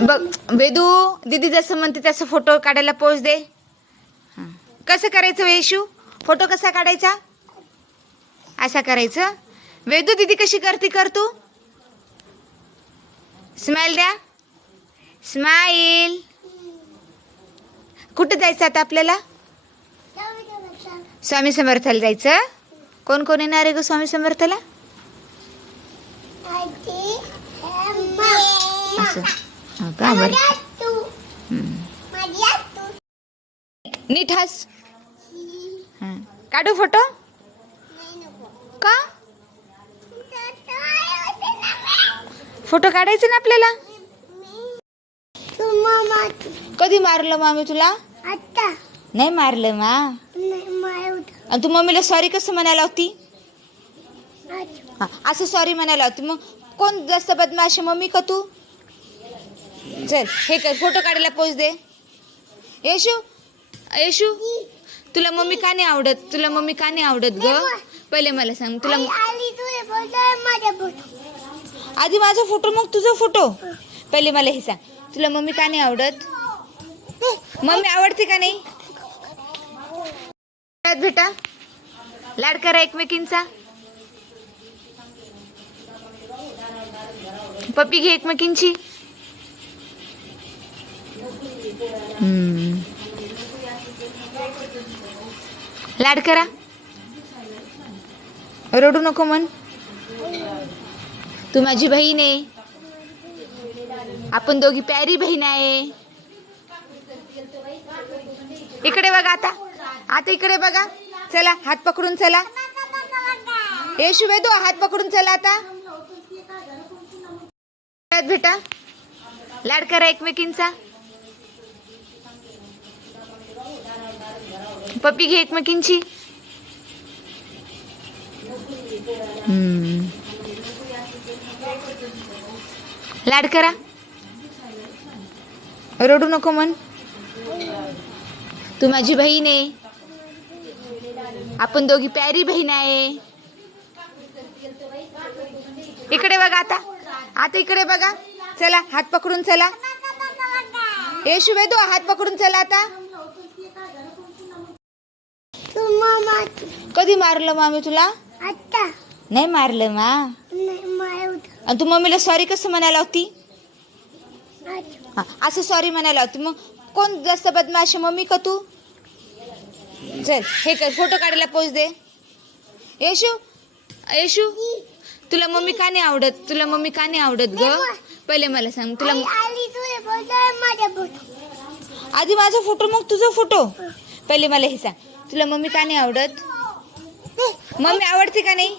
बघ वेदू दीदी जसं म्हणते तसं फोटो काढायला पोच दे. कसं करायचं हो, येशू? फोटो कसा काढायचा? असा करायचं. वेदू दीदी कशी करते कर तू. स्माईल द्या. स्माईल कुठं जायचं आता आपल्याला? स्वामी समर्थाला जायचं. कोण कोण येणार आहे ग स्वामी समर्थाला? असं. हो का बरं. नीट हस. हां. काढू फोटो? का? फोटो काढायचे ना आपल्याला? कधी मारलं मामी तुला? नाही मारलं मा. आणि तू मम्मीला सॉरी कसं म्हणायला होती? असं सॉरी म्हणायला होती. मग कोण जास्त बदमाश मम्मी का तू? चल हे कर फोटो काढायला पोच दे. येशू येशू तुला मम्मी का नाही आवडत? तुला मम्मी का नाही आवडत ग? पहिले मला सांग तुला आधी माझा फोटो मग तुझा फोटो. पहिले मला हे सांग तुला मम्मी का नाही आवडत? मम्मी आवडते का नाही? बेटा? लाड करा एकमेकींचा. पप्पी घे एकमेकींची. लाड करा. रडू नको मन तू माझी बहीण आहे. आपण दोघी प्यारी बहीण आहे. इकडे बघा आता. आता इकडे बघा. चला हात पकडून चला. ए शुभेदू हात पकडून चला आता. भेटा. लाड करा एकमेकींचा. पप्पी घे एकमेकींची. लाड करा. रडू नको मन तू माझी बहीण आहे. आपण दोघी प्यारी बहीण आहे. इकडे बघा आता. आता इकडे बघा. चला हात पकडून चला. ए तो हात पकडून चला आता तू मामा कधी मारलं मामी तुला? आता नाही मारलं मा. आणि तू मम्मीला सॉरी कसं म्हणायला होती? हा, असं सॉरी म्हणायला होती. मग कोण जास्त बदमाश आहे, मम्मी का तू? चल हे कर फोटो काढायला पोच दे. येशू येशू तुला मम्मी का नाही आवडत? तुला मम्मी का नाही आवडत ग? पहिले मला सांग तुला आई आली तुझे बोलतोय माझ्या बोल आधी माझा फोटो मग तुझा फोटो पहिले मला हे सांग. तुला मम्मी का नाही आवडत? मम्मी आवडते का नाही?